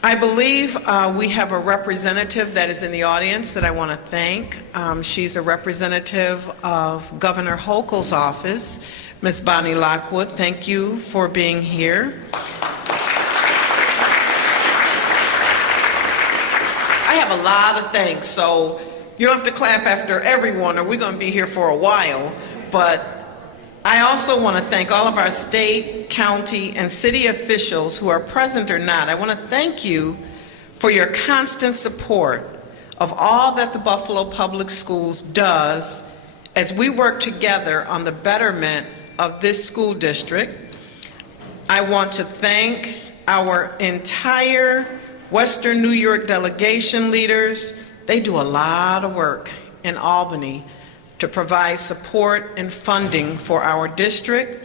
I believe we have a representative that is in the audience that I want to thank. She's a representative of Governor Hochul's office, Ms. Bonnie Lockwood. Thank you for being here. I have a lot of thanks, so you don't have to clap after everyone or we're going to be here for a while, but I also want to thank all of our state, county, and city officials who are present or not. I want to thank you for your constant support of all that the Buffalo Public Schools does as we work together on the betterment of this school district. I want to thank our entire Western New York delegation leaders. They do a lot of work in Albany to provide support and funding for our district.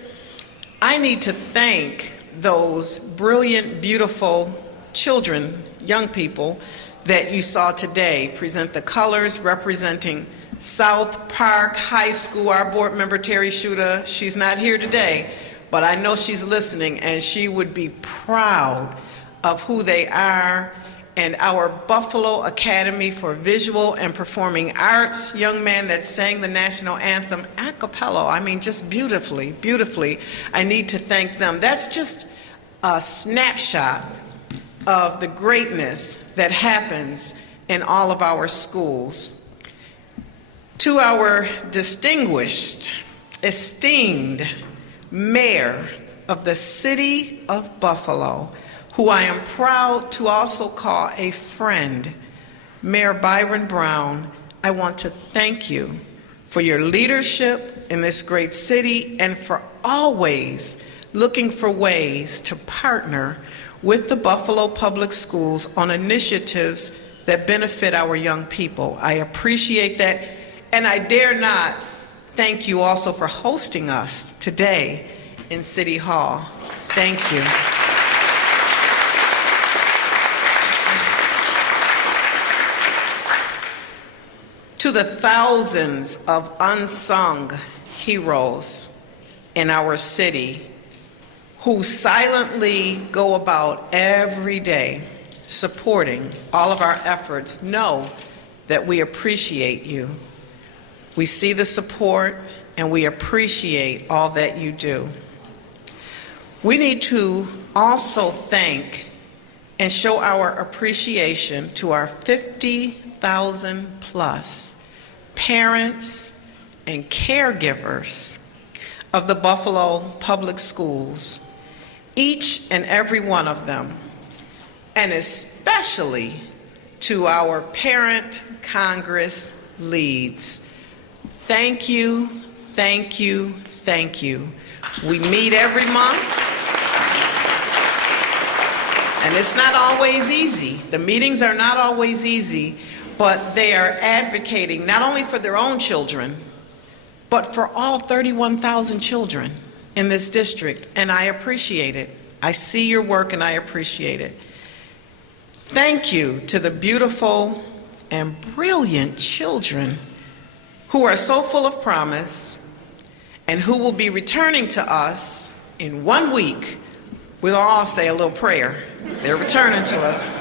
I need to thank those brilliant, beautiful children, young people, that you saw today present the colors representing South Park High School. Our board member, Terry Shuda, she's not here today, but I know she's listening, and she would be proud of who they are. And our Buffalo Academy for Visual and Performing Arts young man that sang the national anthem a cappella, I mean, just beautifully, beautifully. I need to thank them. That's just a snapshot of the greatness that happens in all of our schools. To our distinguished, esteemed mayor of the city of Buffalo, who I am proud to also call a friend, Mayor Byron Brown, I want to thank you for your leadership in this great city and for always looking for ways to partner with the Buffalo Public Schools on initiatives that benefit our young people. I appreciate that, and I dare not thank you also for hosting us today in City Hall. Thank you. To the thousands of unsung heroes in our city who silently go about every day supporting all of our efforts, know that we appreciate you. We see the support and we appreciate all that you do. We need to also thank and show our appreciation to our 50,000 plus parents and caregivers of the Buffalo Public Schools, each and every one of them, and especially to our parent Congress leads. Thank you, thank you, thank you. We meet every month. And it's not always easy. The meetings are not always easy, but they are advocating not only for their own children, but for all 31,000 children in this district, and I appreciate it. I see your work and I appreciate it. Thank you to the beautiful and brilliant children who are so full of promise and who will be returning to us in 1 week. We'll all say a little prayer. They're returning to us.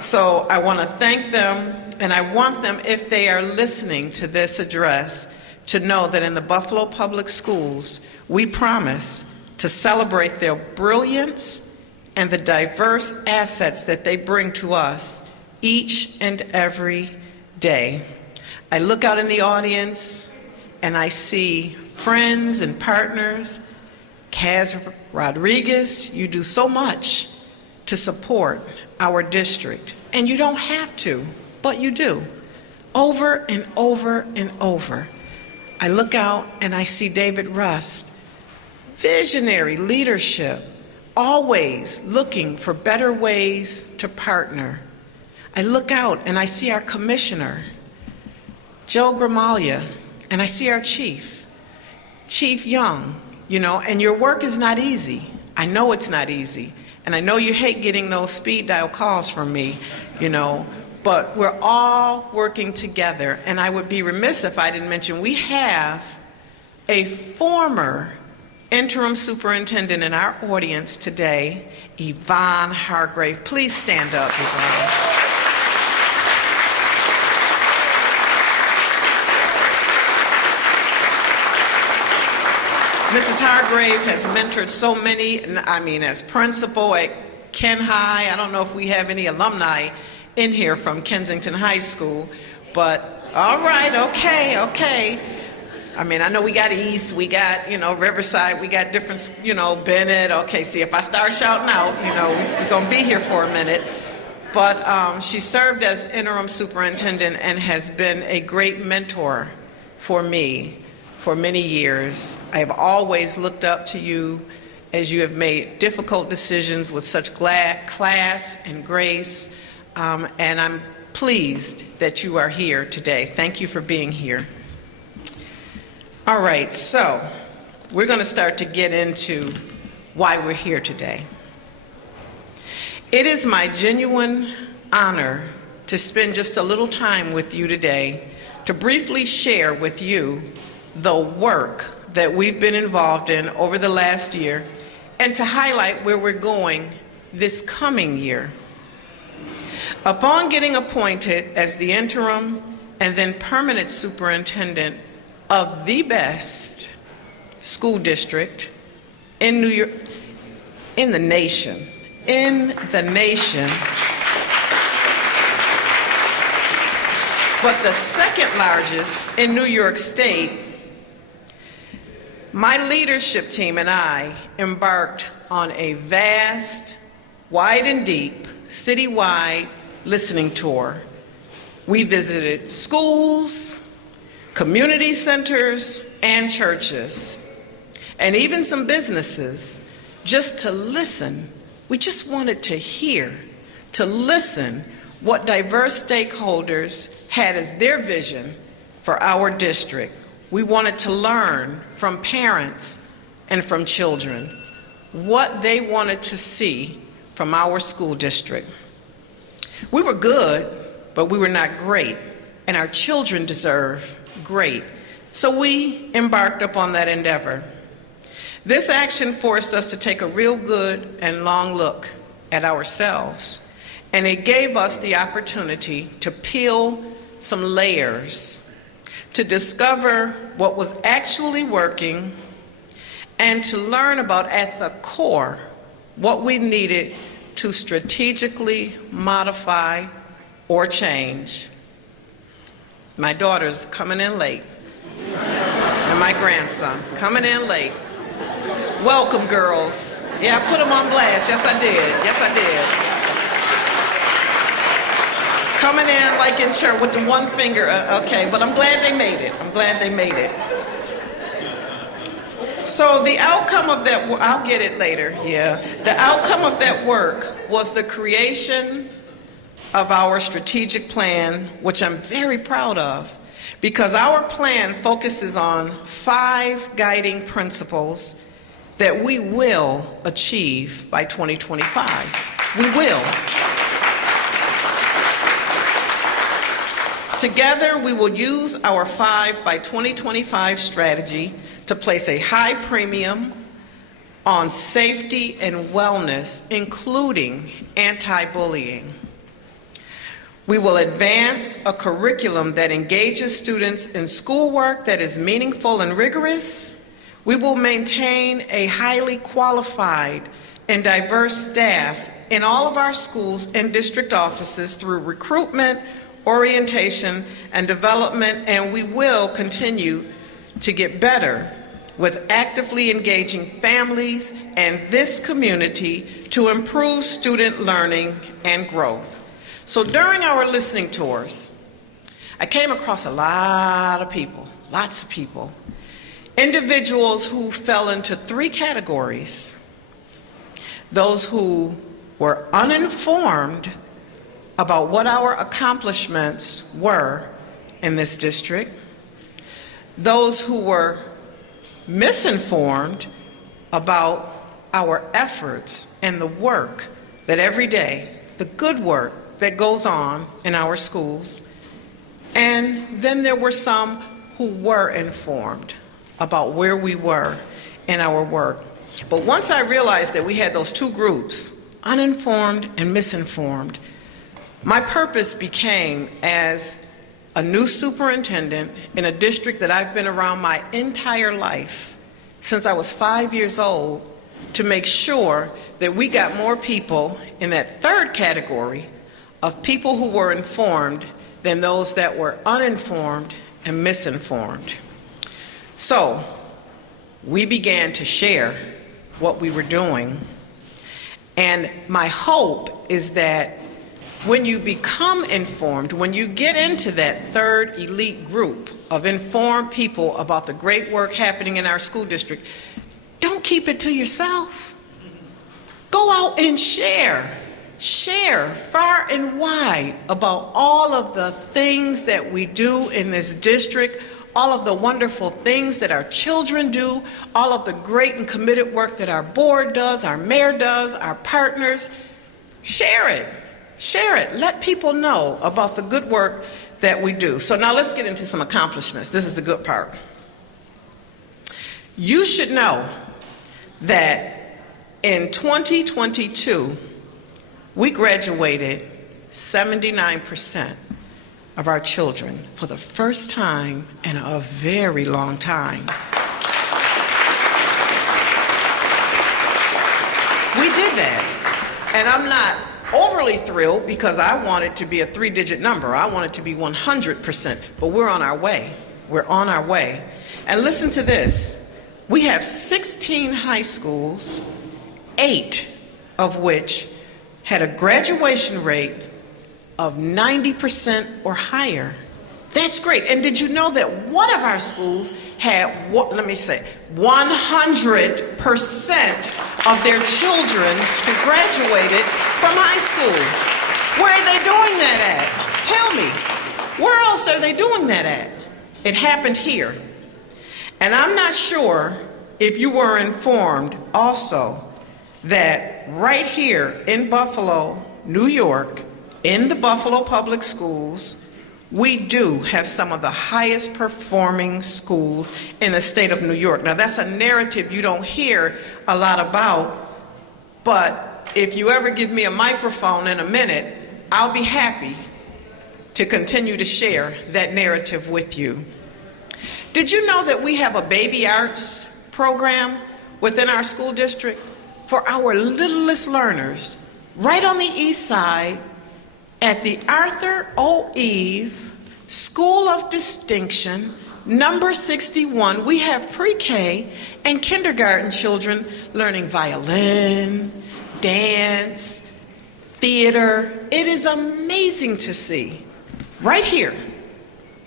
So I want to thank them, and I want them, if they are listening to this address, to know that in the Buffalo Public Schools, we promise to celebrate their brilliance and the diverse assets that they bring to us each and every day. I look out in the audience and I see friends and partners. Kaz Rodriguez, you do so much to support our district, and you don't have to, but you do, over and over and over. I look out and I see David Rust, visionary leadership, always looking for better ways to partner. I look out and I see our commissioner, Joe Gramalia, and I see our chief, Chief Young, you know, and your work is not easy. I know it's not easy. And I know you hate getting those speed dial calls from me, you know, but we're all working together. And I would be remiss if I didn't mention we have a former interim superintendent in our audience today, Yvonne Hargrave. Please stand up, Yvonne. Mrs. Hargrave has mentored so many, as principal at Ken High. I don't know if we have any alumni in here from Kensington High School, but all right, okay. I know we got East, we got, Riverside, we got different, Bennett. Okay, see, if I start shouting out, we're going to be here for a minute. But she served as interim superintendent and has been a great mentor for me for many years. I have always looked up to you as you have made difficult decisions with such class and grace, and I'm pleased that you are here today. Thank you for being here. All right, so we're going to start to get into why we're here today. It is my genuine honor to spend just a little time with you today to briefly share with you the work that we've been involved in over the last year and to highlight where we're going this coming year. Upon getting appointed as the interim and then permanent superintendent of the best school district in New York, in the nation, but the second largest in New York State, my leadership team and I embarked on a vast, wide and deep, citywide listening tour. We visited schools, community centers, and churches, and even some businesses, just to listen. We just wanted to hear, to listen what diverse stakeholders had as their vision for our district. We wanted to learn from parents and from children what they wanted to see from our school district. We were good, but we were not great, and our children deserve great. So we embarked upon that endeavor. This action forced us to take a real good and long look at ourselves, and it gave us the opportunity to peel some layers, to discover what was actually working, and to learn about, at the core, what we needed to strategically modify or change. My daughter's coming in late, and my grandson coming in late. Welcome, girls. Yeah, I put them on blast. Yes, I did. Coming in like in church with the one finger. Okay, but I'm glad they made it. So the outcome of that, I'll get it later, yeah. The outcome of that work was the creation of our strategic plan, which I'm very proud of, because our plan focuses on 5 guiding principles that we will achieve by 2025. We will. Together, we will use our 5 by 2025 strategy to place a high premium on safety and wellness, including anti-bullying. We will advance a curriculum that engages students in schoolwork that is meaningful and rigorous. We will maintain a highly qualified and diverse staff in all of our schools and district offices through recruitment, orientation, and development, and we will continue to get better with actively engaging families and this community to improve student learning and growth. So during our listening tours, I came across a lot of people, lots of people, individuals who fell into 3 categories. Those who were uninformed about what our accomplishments were in this district, those who were misinformed about our efforts and the work that every day, the good work that goes on in our schools, and then there were some who were informed about where we were in our work. But once I realized that we had those 2 groups, uninformed and misinformed. My purpose became, as a new superintendent in a district that I've been around my entire life, since I was 5 years old, to make sure that we got more people in that third category of people who were informed than those that were uninformed and misinformed. So we began to share what we were doing. And my hope is that when you become informed, when you get into that third elite group of informed people about the great work happening in our school district, don't keep it to yourself. Go out and share. Share far and wide about all of the things that we do in this district, all of the wonderful things that our children do, all of the great and committed work that our board does, our mayor does, our partners. Share it. Share it. Let people know about the good work that we do. So now let's get into some accomplishments. This is the good part. You should know that in 2022, we graduated 79% of our children for the first time in a very long time. We did that, and I'm not overly thrilled because I want it to be a 3-digit number. I want it to be 100%, but we're on our way. We're on our way. And listen to this. We have 16 high schools, 8 of which had a graduation rate of 90% or higher. That's great. And did you know that one of our schools had, 100% of their children who graduated from high school? Where are they doing that at? Tell me. Where else are they doing that at? It happened here. And I'm not sure if you were informed also that right here in Buffalo, New York, in the Buffalo Public Schools, we do have some of the highest performing schools in the state of New York. Now that's a narrative you don't hear a lot about, but if you ever give me a microphone in a minute, I'll be happy to continue to share that narrative with you. Did you know that we have a baby arts program within our school district for our littlest learners right on the east side at the Arthur O. Eve School of Distinction, number 61? We have pre-K and kindergarten children learning violin, dance, theater. It is amazing to see right here,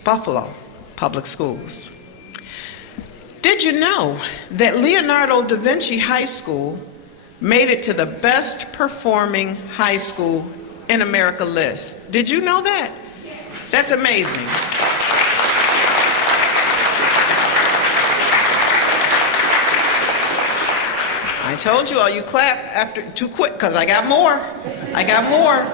Buffalo Public Schools. Did you know that Leonardo da Vinci High School made it to the best performing high school in America list? Did you know that? That's amazing. I told you all, you clap after too quick because I got more. I got more.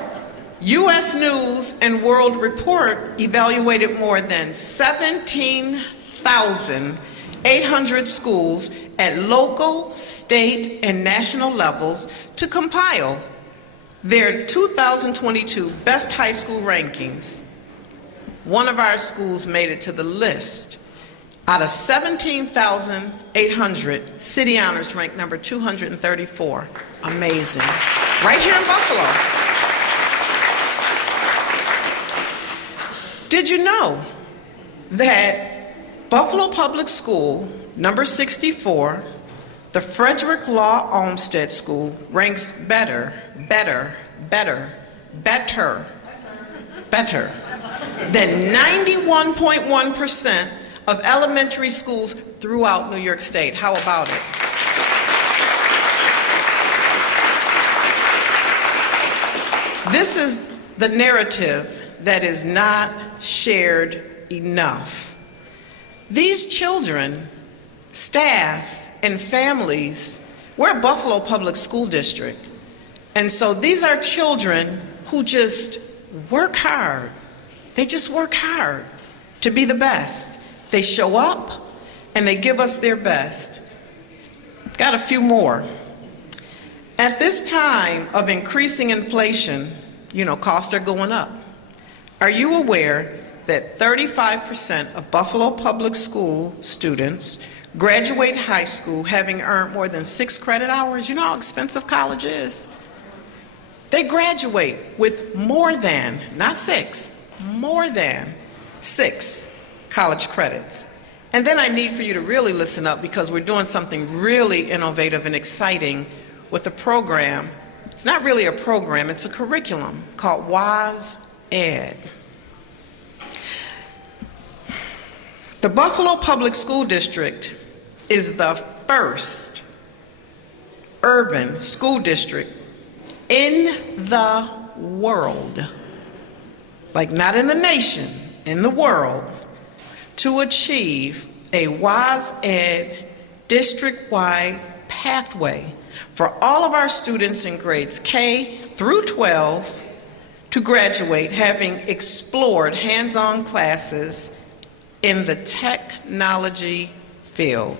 U.S. News and World Report evaluated more than 17,800 schools at local, state, and national levels to compile their 2022 best high school rankings. One of our schools made it to the list. Out of 17,800, City Honors ranked number 234. Amazing. Right here in Buffalo. Did you know that Buffalo Public School, number 64, the Frederick Law Olmsted School, ranks better than 91.1% of elementary schools throughout New York State? How about it? This is the narrative that is not shared enough. These children, staff, and families, we're Buffalo Public School District. And so these are children who just work hard. They just work hard to be the best. They show up and they give us their best. Got a few more. At this time of increasing inflation, costs are going up. Are you aware that 35% of Buffalo Public School students graduate high school having earned more than 6 credit hours? You know how expensive college is? They graduate with more than, not 6, more than 6 college credits. And then I need for you to really listen up, because we're doing something really innovative and exciting with a program. It's not really a program, it's a curriculum called WGRZ-Ed. The Buffalo Public School District is the first urban school district in the world, like not in the nation, in the world, to achieve a WGRZ-Ed district-wide pathway for all of our students in grades K through 12 to graduate having explored hands-on classes in the technology field.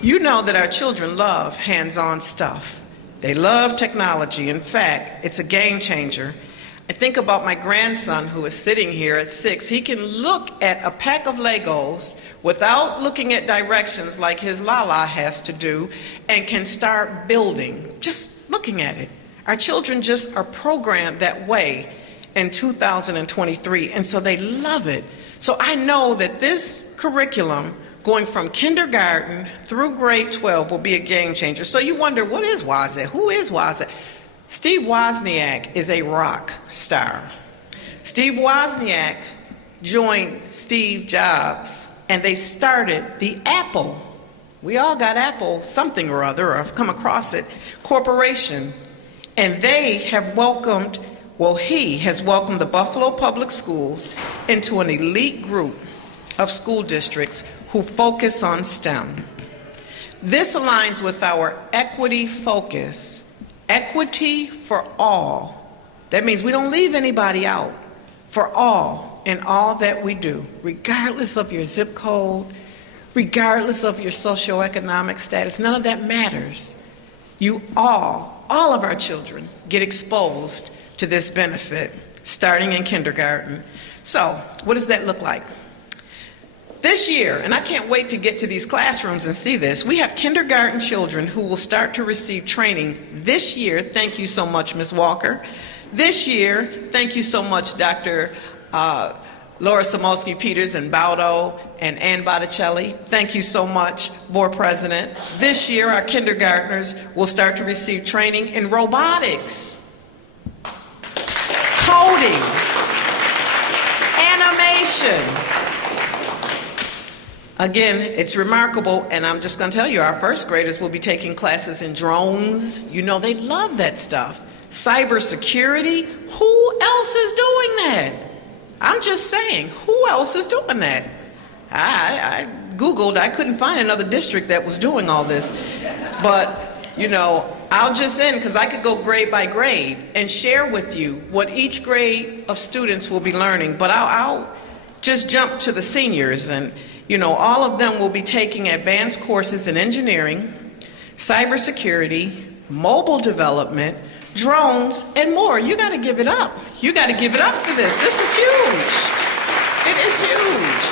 You know that our children love hands-on stuff. They love technology. In fact, it's a game changer. I think about my grandson who is sitting here at 6. He can look at a pack of Legos without looking at directions like his Lala has to do, and can start building, just looking at it. Our children just are programmed that way in 2023, and so they love it. So I know that this curriculum going from kindergarten through grade 12 will be a game changer. So you wonder, what is WGRZ-Ed? Who is WGRZ-Ed? Steve Wozniak is a rock star. Steve Wozniak joined Steve Jobs, and they started the Apple. We all got Apple something or other, or have come across it, corporation. And they have welcomed, he has welcomed the Buffalo Public Schools into an elite group of school districts who focus on STEM. This aligns with our equity focus. Equity for all. That means we don't leave anybody out. For all, in all that we do, regardless of your zip code, regardless of your socioeconomic status, none of that matters. You all of our children get exposed to this benefit starting in kindergarten. So, what does that look like? This year, and I can't wait to get to these classrooms and see this, we have kindergarten children who will start to receive training this year. Thank you so much, Ms. Walker. This year, thank you so much, Dr. Laura Samolsky-Peters and Baudo and Ann Botticelli. Thank you so much, Board President. This year, our kindergartners will start to receive training in robotics, coding, animation. Again, it's remarkable, and I'm just going to tell you, our first graders will be taking classes in drones. You know, they love that stuff. Cybersecurity, who else is doing that? I'm just saying, who else is doing that? I Googled, I couldn't find another district that was doing all this. But, I'll just end, because I could go grade by grade and share with you what each grade of students will be learning. But I'll just jump to the seniors, and all of them will be taking advanced courses in engineering, cybersecurity, mobile development, drones, and more. You got to give it up. You got to give it up for this. This is huge. It is huge.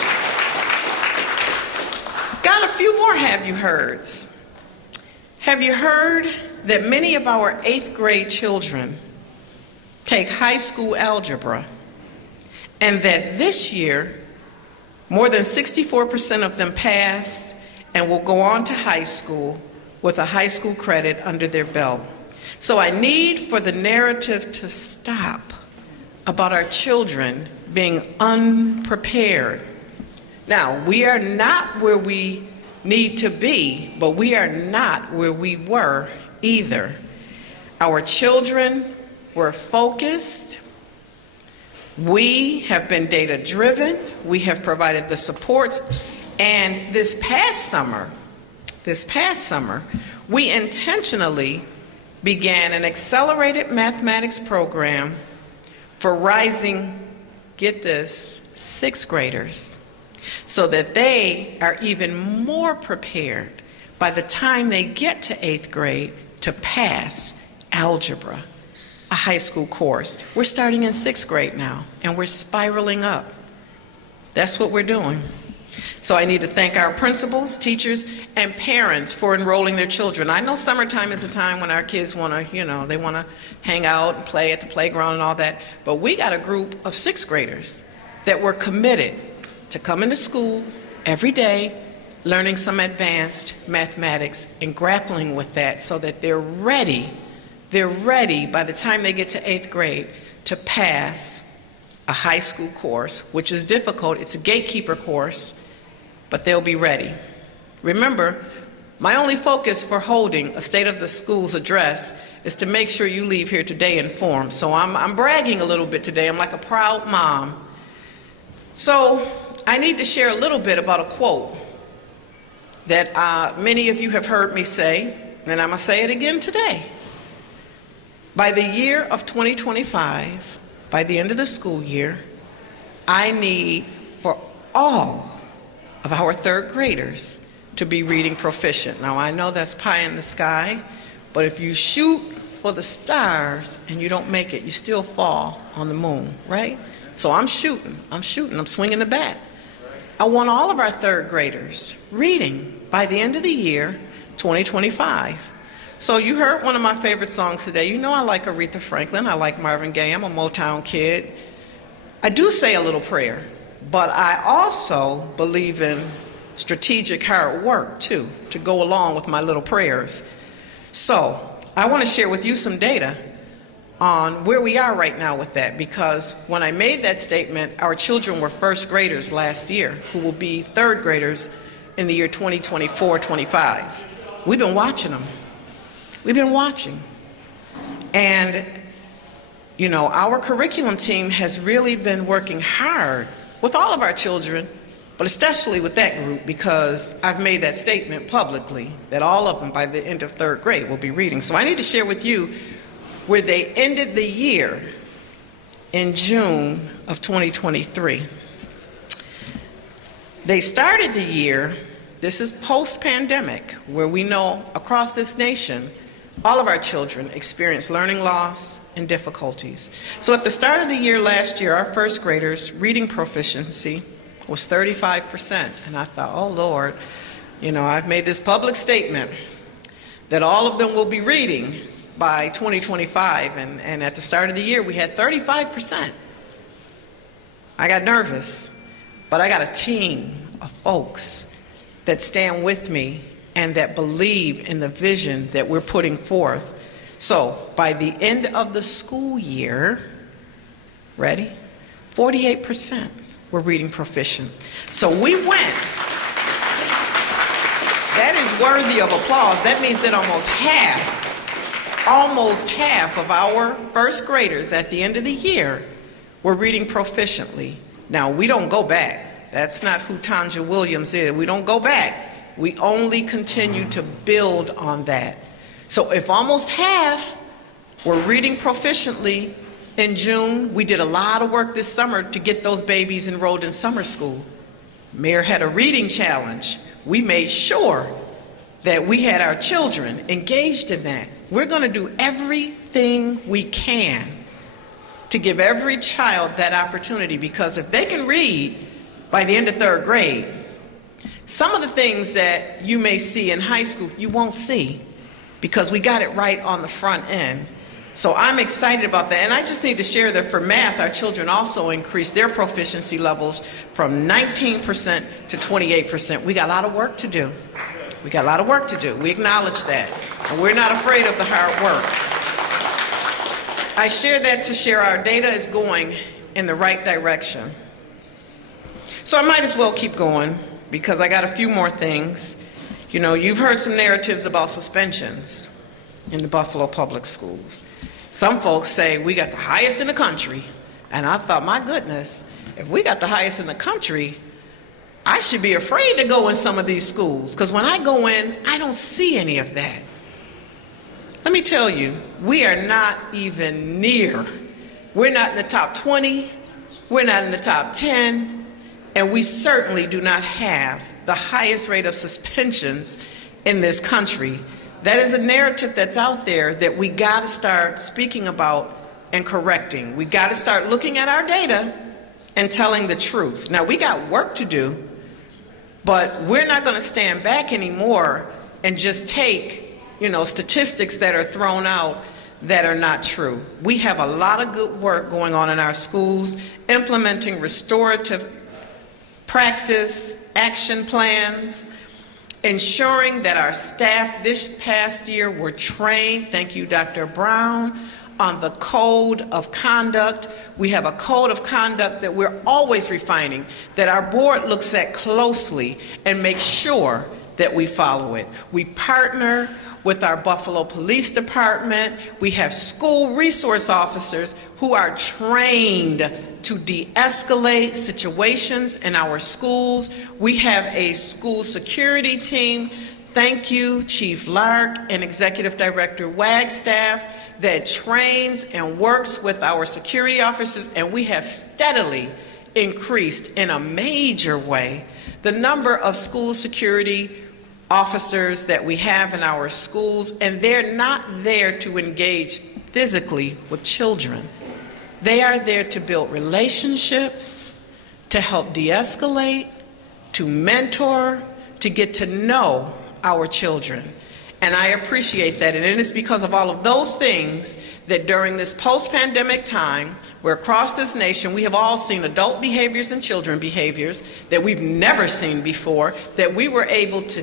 Got a few more have you heards. Have you heard that many of our 8th grade children take high school algebra, and that this year, more than 64% of them passed and will go on to high school with a high school credit under their belt? So I need for the narrative to stop about our children being unprepared. Now, we are not where we need to be, but we are not where we were either. Our children were focused. We have been data-driven. We have provided the supports. And this past summer, we intentionally began an accelerated mathematics program for rising, get this, 6th graders, so that they are even more prepared by the time they get to 8th grade to pass algebra, a high school course. We're starting in 6th grade now, and we're spiraling up. That's what we're doing. So I need to thank our principals, teachers, and parents for enrolling their children. I know summertime is a time when our kids want to, they want to hang out and play at the playground and all that, but we got a group of 6th graders that were committed to coming to school every day, learning some advanced mathematics and grappling with that so that they're ready by the time they get to 8th grade to pass a high school course, which is difficult. It's a gatekeeper course, but they'll be ready. Remember, my only focus for holding a State of the Schools address is to make sure you leave here today informed. So I'm bragging a little bit today. I'm like a proud mom. So I need to share a little bit about a quote that many of you have heard me say, and I'm going to say it again today. By the year of 2025, by the end of the school year, I need for all of our 3rd graders to be reading proficient. Now, I know that's pie in the sky, but if you shoot for the stars and you don't make it, you still fall on the moon, right? So I'm shooting, I'm swinging the bat. I want all of our 3rd graders reading by the end of the year, 2025. So you heard one of my favorite songs today. You know I like Aretha Franklin, I like Marvin Gaye, I'm a Motown kid. I do say a little prayer, but I also believe in strategic hard work too, to go along with my little prayers. So I want to share with you some data on where we are right now with that, because when I made that statement, our children were 1st graders last year who will be 3rd graders in the year 2024-25. We've been watching them. We've been watching. And, our curriculum team has really been working hard with all of our children, but especially with that group, because I've made that statement publicly that all of them by the end of 3rd grade will be reading. So I need to share with you where they ended the year in June of 2023. They started the year, this is post-pandemic, where we know across this nation, all of our children experience learning loss and difficulties. So at the start of the year last year, our 1st graders' reading proficiency was 35%. And I thought, oh Lord, I've made this public statement that all of them will be reading by 2025, and at the start of the year we had 35%. I got nervous, but I got a team of folks that stand with me and that believe in the vision that we're putting forth. So by the end of the school year, ready? 48% were reading proficient. So we went. That is worthy of applause. That means that almost half of our 1st graders at the end of the year were reading proficiently. Now, we don't go back. That's not who Tonja Williams is. We don't go back. We only continue to build on that. So if almost half were reading proficiently in June, we did a lot of work this summer to get those babies enrolled in summer school. Mayor had a reading challenge. We made sure that we had our children engaged in that. We're going to do everything we can to give every child that opportunity, because if they can read by the end of 3rd grade, some of the things that you may see in high school, you won't see, because we got it right on the front end. So I'm excited about that. And I just need to share that for math, our children also increased their proficiency levels from 19% to 28%. We got a lot of work to do. We got a lot of work to do. We acknowledge that. And we're not afraid of the hard work. I share that to share our data is going in the right direction. So I might as well keep going, because I got a few more things. You've heard some narratives about suspensions in the Buffalo Public Schools. Some folks say we got the highest in the country. And I thought, my goodness, if we got the highest in the country, I should be afraid to go in some of these schools, because when I go in, I don't see any of that. Let me tell you, we are not even near. We're not in the top 20, we're not in the top 10, and we certainly do not have the highest rate of suspensions in this country That is a narrative that's out there that we got to start speaking about and correcting. We got to start looking at our data and telling the truth. Now, we got work to do, but we're not going to stand back anymore and just take, statistics that are thrown out that are not true. We have a lot of good work going on in our schools, implementing restorative practice, action plans, ensuring that our staff this past year were trained, thank you, Dr. Brown, on the code of conduct. We have a code of conduct that we're always refining, that our board looks at closely and makes sure that we follow it. We partner with our Buffalo Police Department. We have school resource officers who are trained to de-escalate situations in our schools. We have a school security team. Thank you, Chief Lark and Executive Director Wagstaff, that trains and works with our security officers, and we have steadily increased in a major way the number of school security officers that we have in our schools, and they're not there to engage physically with children. They are there to build relationships, to help de-escalate, to mentor, to get to know our children. And I appreciate that. And it is because of all of those things that during this post-pandemic time, where across this nation we have all seen adult behaviors and children behaviors that we've never seen before, that we were able to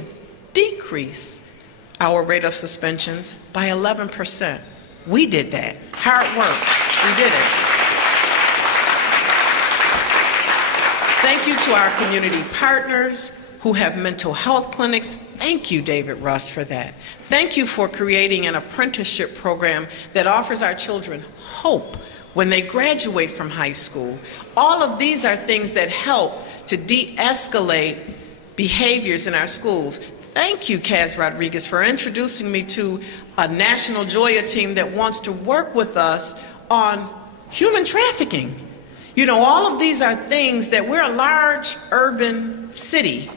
decrease our rate of suspensions by 11%. We did that. Hard work. We did it. Thank you to our community partners who have mental health clinics. Thank you, David Russ, for that. Thank you for creating an apprenticeship program that offers our children hope when they graduate from high school. All of these are things that help to de-escalate behaviors in our schools. Thank you, Kaz Rodriguez, for introducing me to a National Joya team that wants to work with us on human trafficking. All of these are things that we're a large urban city,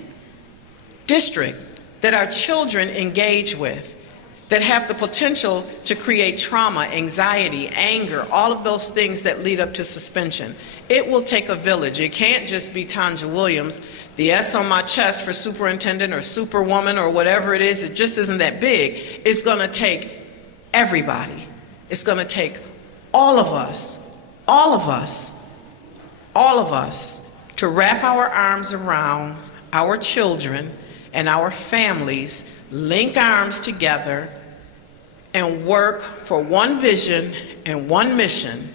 district, that our children engage with, that have the potential to create trauma, anxiety, anger, all of those things that lead up to suspension. It will take a village. It can't just be Tonja Williams. The S on my chest for superintendent or superwoman or whatever it is, it just isn't that big. It's going to take everybody. It's going to take all of us, all of us, all of us to wrap our arms around our children and our families, link arms together, and work for one vision and one mission.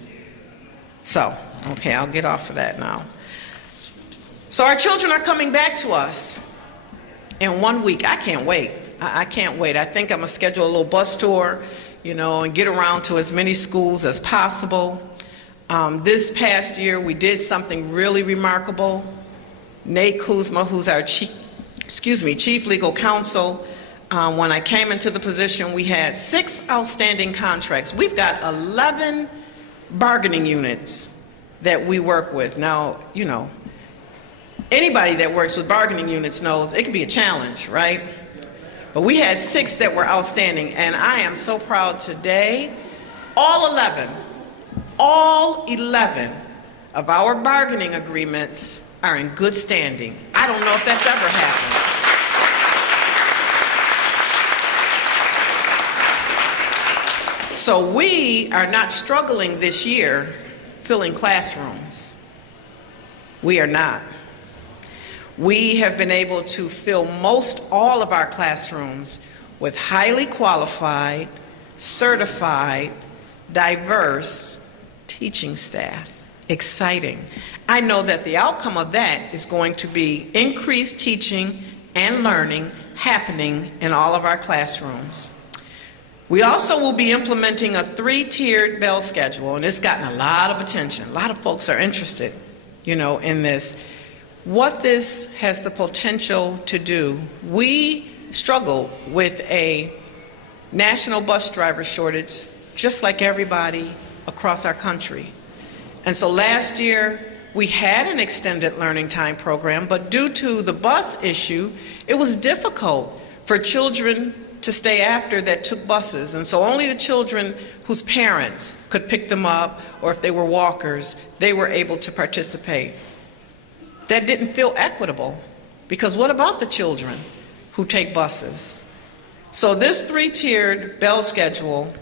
So, okay, I'll get off of that now. So our children are coming back to us in 1 week. I can't wait. I can't wait. I think I'm going to schedule a little bus tour, and get around to as many schools as possible. This past year, we did something really remarkable. Nate Kuzma, who's our chief legal counsel, when I came into the position, we had 6 outstanding contracts. We've got 11 bargaining units that we work with. Now, anybody that works with bargaining units knows it can be a challenge, right? But we had 6 that were outstanding, and I am so proud today. All 11 of our bargaining agreements are in good standing. I don't know if that's ever happened. So we are not struggling this year filling classrooms. We are not. We have been able to fill most all of our classrooms with highly qualified, certified, diverse teaching staff. Exciting. I know that the outcome of that is going to be increased teaching and learning happening in all of our classrooms. We also will be implementing a 3-tiered bell schedule, and it's gotten a lot of attention. A lot of folks are interested, in this. What this has the potential to do, we struggle with a national bus driver shortage, just like everybody across our country. And so last year, we had an extended learning time program, but due to the bus issue, it was difficult for children to stay after that took buses. And so only the children whose parents could pick them up, or if they were walkers, they were able to participate. That didn't feel equitable, because what about the children who take buses? So this three-tiered bell schedule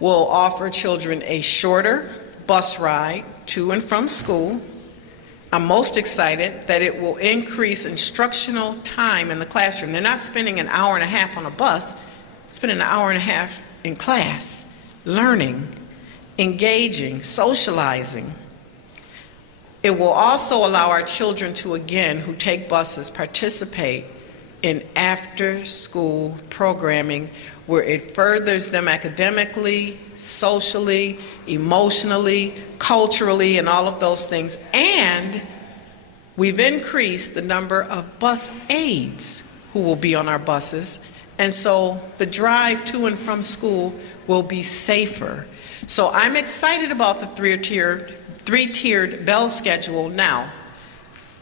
will offer children a shorter bus ride to and from school. I'm most excited that it will increase instructional time in the classroom. They're not spending an hour and a half on a bus, spending an hour and a half in class, learning, engaging, socializing. It will also allow our children to, again, who take buses, participate in after-school programming where it furthers them academically, socially, emotionally, culturally, and all of those things. And we've increased the number of bus aides who will be on our buses. And so the drive to and from school will be safer. So I'm excited about the three-tiered bell schedule now.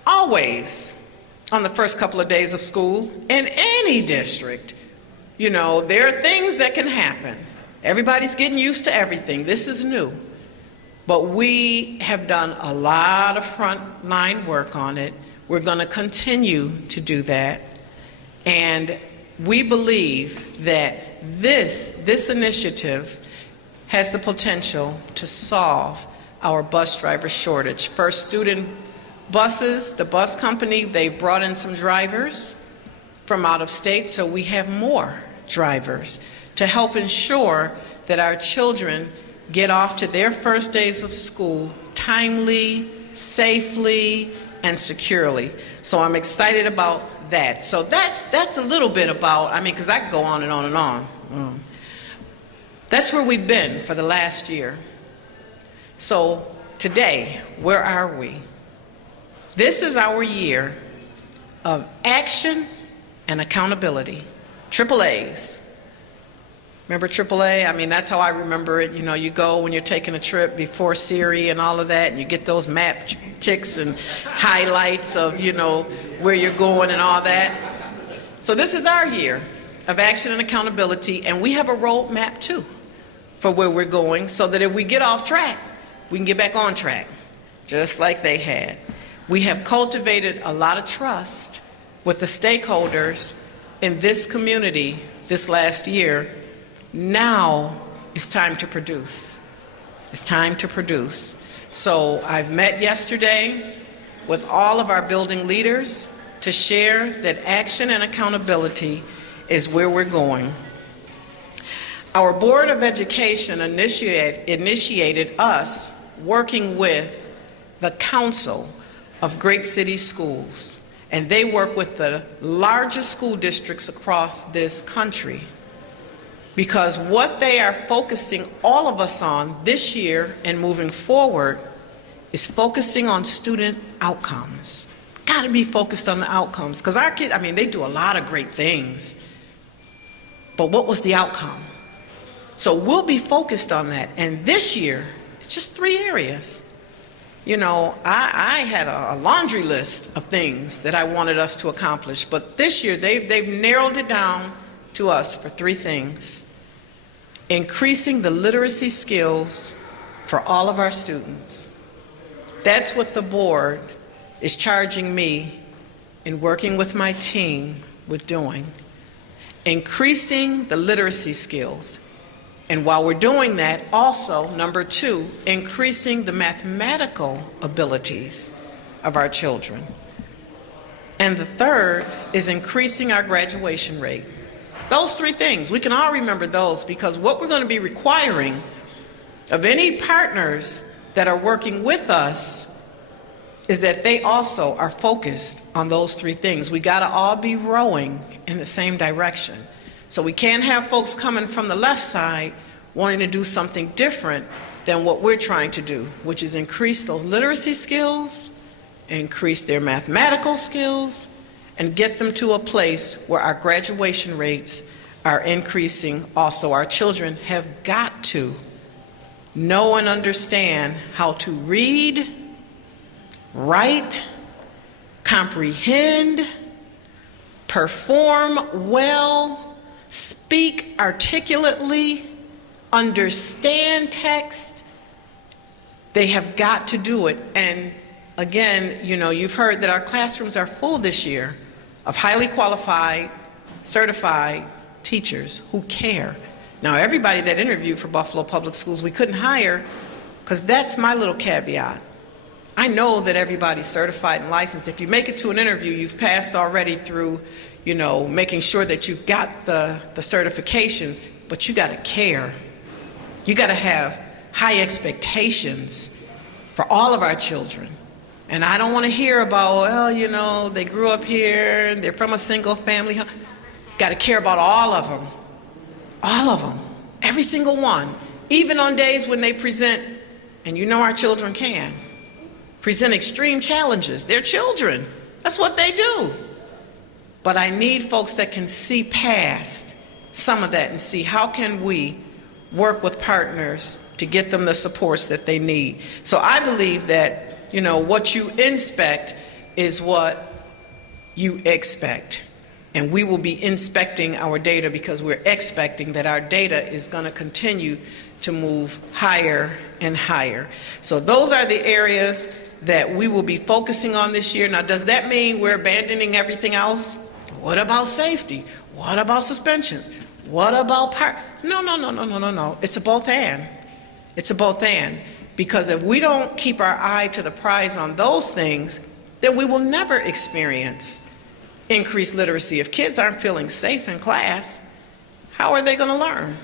Always on the first couple of days of school in any district, you know, there are things that can happen. Everybody's getting used to everything. This is new. But we have done a lot of frontline work on it. We're going to continue to do that. And we believe that this initiative has the potential to solve our bus driver shortage. First Student Buses, the bus company, they brought in some drivers from out of state, so we have more drivers to help ensure that our children get off to their first days of school timely, safely, and securely. So I'm excited about that. So that's a little bit about, I mean, because I could go on and on and on. That's where we've been for the last year. So today, where are we? This is our year of action and accountability. AAAs. Remember AAA? I mean, that's how I remember it. You know, you go when you're taking a trip before Siri and all of that, and you get those map ticks and highlights of, you know, where you're going and all that. So this is our year of action and accountability, and we have a roadmap too for where we're going, so that if we get off track, we can get back on track, just like they had. We have cultivated a lot of trust with the stakeholders in this community this last year. Now it's time to produce. It's time to produce. So I've met yesterday with all of our building leaders to share that action and accountability is where we're going. Our Board of Education initiated us working with the Council of Great City Schools, and they work with the largest school districts across this country, because what they are focusing all of us on this year and moving forward is focusing on student outcomes. Got to be focused on the outcomes, because our kids, I mean, they do a lot of great things, but what was the outcome? So we'll be focused on that. And this year, it's just 3 areas. You know, I had a laundry list of things that I wanted us to accomplish, but this year they've narrowed it down to us for 3 things. Increasing the literacy skills for all of our students. That's what the board is charging me in working with my team with doing. Increasing the literacy skills. And while we're doing that, also, number 2, increasing the mathematical abilities of our children. And the 3rd is increasing our graduation rate. Those 3 things, we can all remember those, because what we're going to be requiring of any partners that are working with us is that they also are focused on those 3 things. We got to all be rowing in the same direction. So we can't have folks coming from the left side wanting to do something different than what we're trying to do, which is increase those literacy skills, increase their mathematical skills, and get them to a place where our graduation rates are increasing. Also, our children have got to know and understand how to read, write, comprehend, perform well, speak articulately, understand text. They have got to do it. And again, you know, you've heard that our classrooms are full this year of highly qualified, certified teachers who care. Now, everybody that interviewed for Buffalo Public Schools, we couldn't hire, because that's my little caveat. I know that everybody's certified and licensed. If you make it to an interview, you've passed already through, you know, making sure that you've got the certifications, but you got to care. You got to have high expectations for all of our children. And I don't want to hear about, well, you know, they grew up here, they're from a single family home. Got to care about all of them. All of them. Every single one. Even on days when they present, and you know our children can, present extreme challenges. They're children. That's what they do. But I need folks that can see past some of that and see how can we work with partners to get them the supports that they need. So I believe that, you know, what you inspect is what you expect. And we will be inspecting our data because we're expecting that our data is going to continue to move higher and higher. So those are the areas that we will be focusing on this year. Now, does that mean we're abandoning everything else? What about safety? What about suspensions? What about No. It's a both and. It's a both and. Because if we don't keep our eye to the prize on those things, then we will never experience increased literacy. If kids aren't feeling safe in class, how are they going to learn?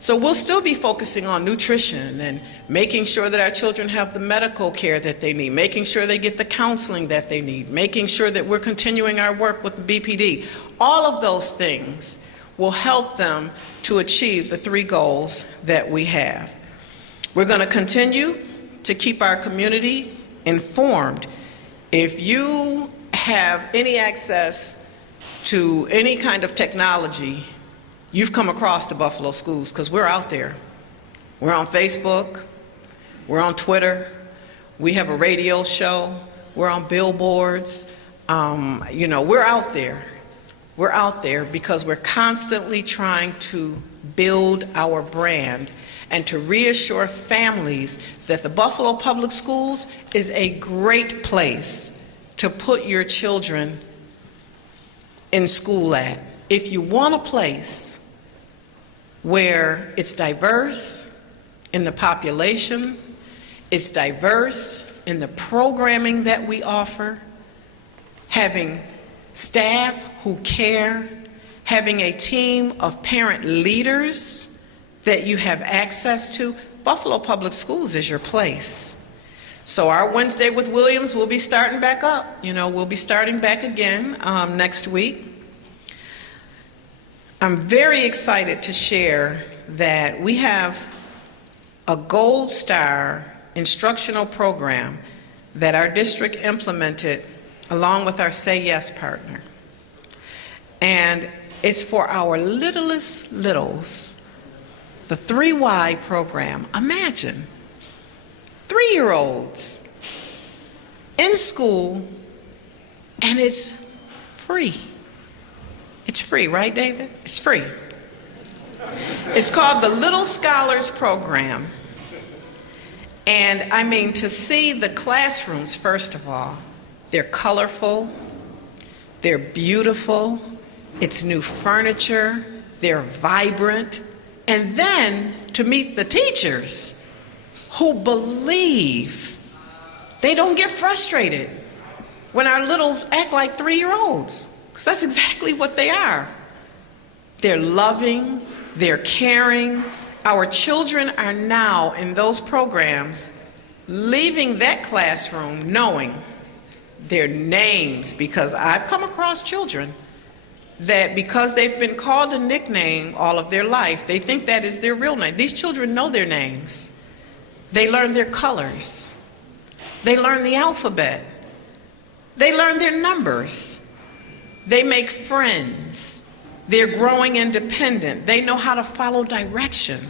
So we'll still be focusing on nutrition and making sure that our children have the medical care that they need, making sure they get the counseling that they need, making sure that we're continuing our work with the BPD. All of those things will help them to achieve the 3 goals that we have. We're going to continue to keep our community informed. If you have any access to any kind of technology, you've come across the Buffalo Schools, because we're out there. We're on Facebook, we're on Twitter, we have a radio show, we're on billboards. You know, we're out there. We're out there because we're constantly trying to build our brand and to reassure families that the Buffalo Public Schools is a great place to put your children in school at. If you want a place where it's diverse in the population, it's diverse in the programming that we offer, having staff who care, having a team of parent leaders that you have access to, Buffalo Public Schools is your place. So our Wednesday with Williams will be starting back up. You know, we'll be starting back again next week. I'm very excited to share that we have a Gold Star instructional program that our district implemented along with our Say Yes partner. And it's for our littlest littles, the 3Y program. Imagine, 3-year-olds in school, and it's free. It's free, right, David? It's free. It's called the Little Scholars Program. And I mean, to see the classrooms, first of all, they're colorful, they're beautiful, it's new furniture, they're vibrant, and then to meet the teachers who believe. They don't get frustrated when our littles act like 3-year-olds, because that's exactly what they are. They're loving, they're caring. Our children are now in those programs leaving that classroom knowing their names, because I've come across children that because they've been called a nickname all of their life, they think that is their real name. These children know their names. They learn their colors. They learn the alphabet. They learn their numbers. They make friends. They're growing independent. They know how to follow direction.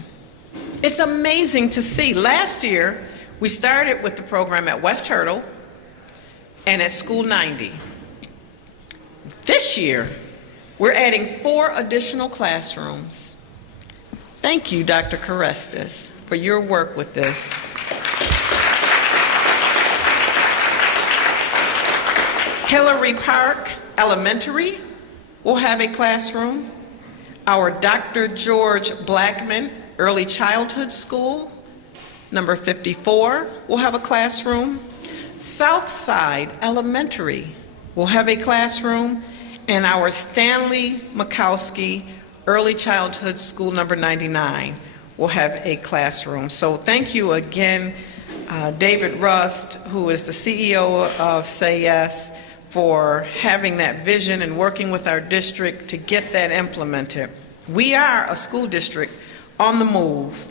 It's amazing to see. Last year, we started with the program at West Hurdle and at School 90. This year, We're adding 4 additional classrooms. Thank you, Dr. Carestas, for your work with this. Hillary Park Elementary will have a classroom. Our Dr. George Blackman Early Childhood School, number 54, will have a classroom. Southside Elementary will have a classroom, and our Stanley Makowski Early Childhood School, number 99, will have a classroom. So thank you again, David Rust, who is the CEO of Say Yes, for having that vision and working with our district to get that implemented. We are a school district on the move,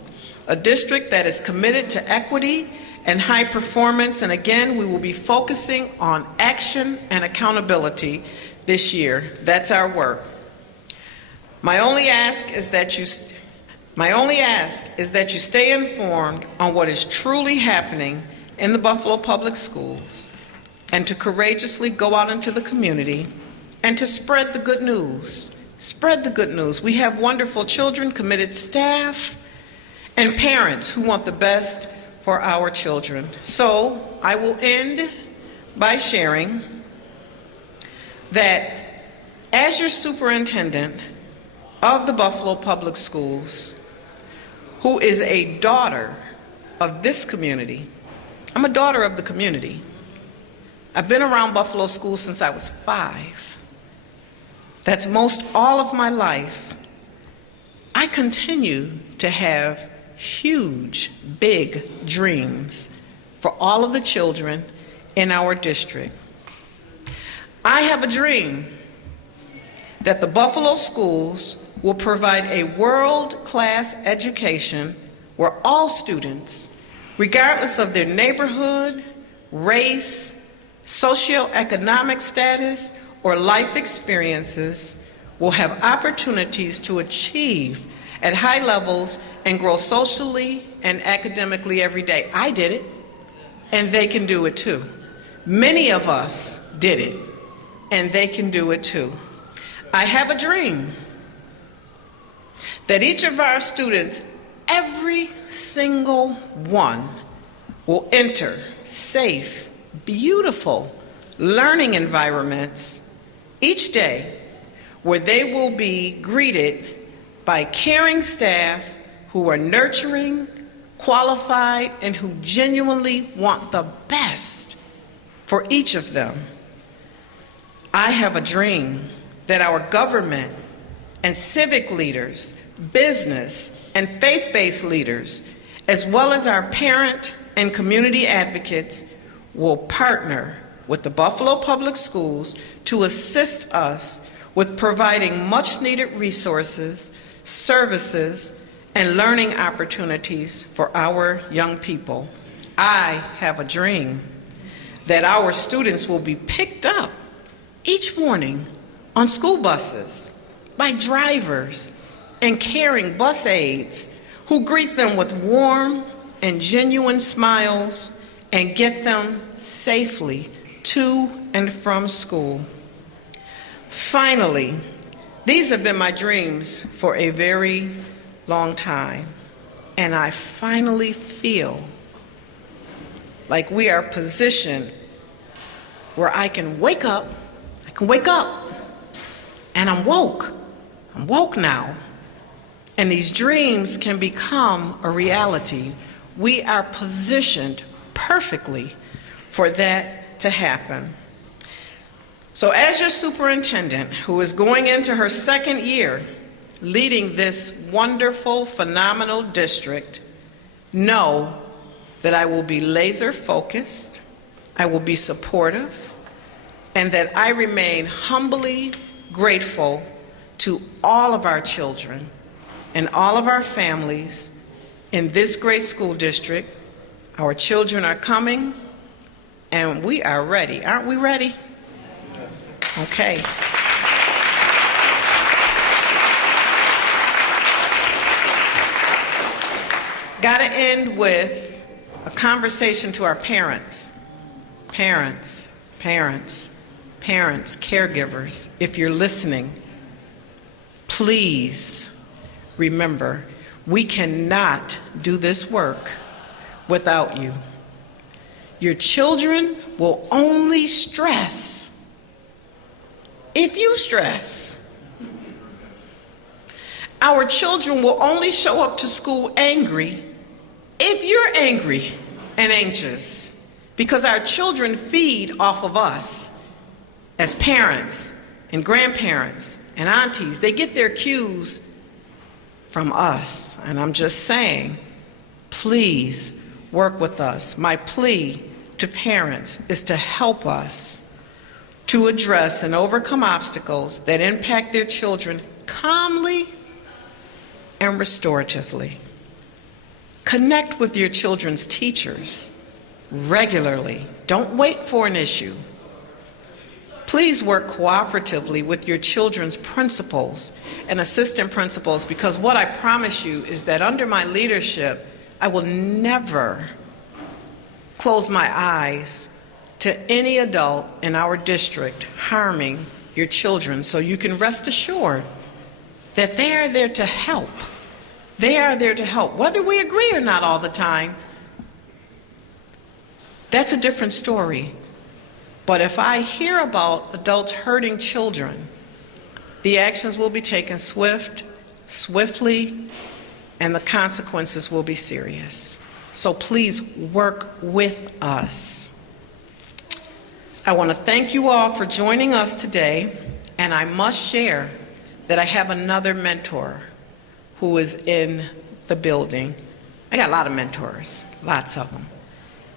a district that is committed to equity and high performance, and again, we will be focusing on action and accountability this year. That's our work. My only ask is that you stay informed on what is truly happening in the Buffalo Public Schools, and to courageously go out into the community and to spread the good news. Spread the good news. We have wonderful children, committed staff, and parents who want the best for our children. So I will end by sharing that as your superintendent of the Buffalo Public Schools, who is a daughter of this community, I'm a daughter of the community. I've been around Buffalo schools since I was 5. That's most all of my life. I continue to have huge, big dreams for all of the children in our district. I have a dream that the Buffalo schools will provide a world-class education where all students, regardless of their neighborhood, race, socioeconomic status, or life experiences, will have opportunities to achieve at high levels and grow socially and academically every day. I did it, and they can do it too. Many of us did it, and they can do it too. I have a dream that each of our students, every single one, will enter safe, beautiful learning environments each day where they will be greeted by caring staff who are nurturing, qualified, and who genuinely want the best for each of them. I have a dream that our government and civic leaders, business and faith-based leaders, as well as our parent and community advocates, will partner with the Buffalo Public Schools to assist us with providing much-needed resources, services, and learning opportunities for our young people. I have a dream that our students will be picked up each morning on school buses by drivers and caring bus aides who greet them with warm and genuine smiles and get them safely to and from school. Finally, these have been my dreams for a very long time, and I finally feel like we are positioned where I can wake up, and I'm woke now, and these dreams can become a reality. We are positioned perfectly for that to happen. So as your superintendent, who is going into her 2nd year leading this wonderful, phenomenal district, know that I will be laser focused, I will be supportive, and that I remain humbly grateful to all of our children and all of our families in this great school district. Our children are coming, and we are ready. Aren't we ready? Okay. Got to end with a conversation to our parents. Parents, caregivers, if you're listening, please remember, we cannot do this work without you. Your children will only stress if you stress. Our children will only show up to school angry if you're angry and anxious, because our children feed off of us as parents and grandparents and aunties. They get their cues from us. And I'm just saying, please work with us. My plea to parents is to help us to address and overcome obstacles that impact their children calmly and restoratively. Connect with your children's teachers regularly. Don't wait for an issue. Please work cooperatively with your children's principals and assistant principals, because what I promise you is that under my leadership, I will never close my eyes to any adult in our district harming your children. So you can rest assured that they are there to help. They are there to help. Whether we agree or not all the time, that's a different story. But if I hear about adults hurting children, the actions will be taken swiftly, and the consequences will be serious. So please work with us. I want to thank you all for joining us today, and I must share that I have another mentor who is in the building. I got a lot of mentors, lots of them.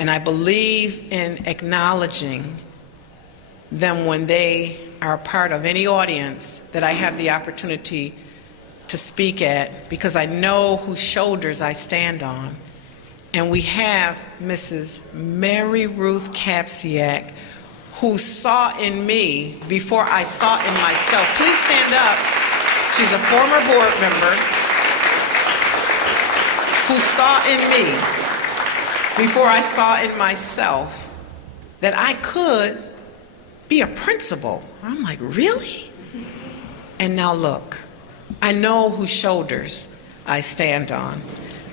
And I believe in acknowledging them when they are a part of any audience that I have the opportunity to speak at, because I know whose shoulders I stand on. And we have Mrs. Mary Ruth Kapsiak, who saw in me before I saw in myself. Please stand up. She's a former board member who saw in me before I saw in myself that I could be a principal. I'm like, really? And now look, I know whose shoulders I stand on.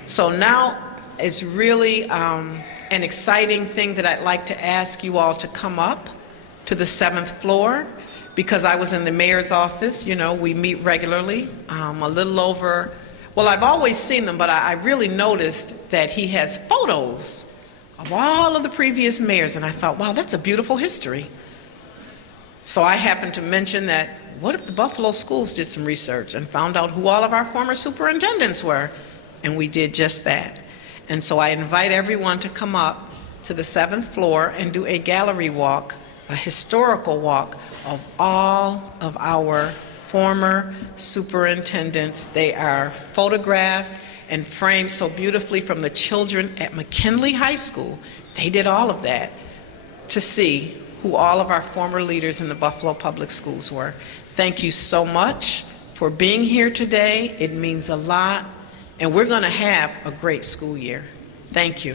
So now it's really an exciting thing that I'd like to ask you all to come up to the 7th floor, because I was in the mayor's office. You know, we meet regularly, a little over, well, I've always seen them, but I really noticed that he has photos of all of the previous mayors, and I thought, wow, that's a beautiful history. So I happened to mention that, what if the Buffalo schools did some research and found out who all of our former superintendents were? And we did just that. And so I invite everyone to come up to the 7th floor and do a gallery walk, a historical walk of all of our former superintendents. They are photographed and framed so beautifully from the children at McKinley High School. They did all of that to see who all of our former leaders in the Buffalo Public Schools were. Thank you so much for being here today. It means a lot, and we're going to have a great school year. Thank you.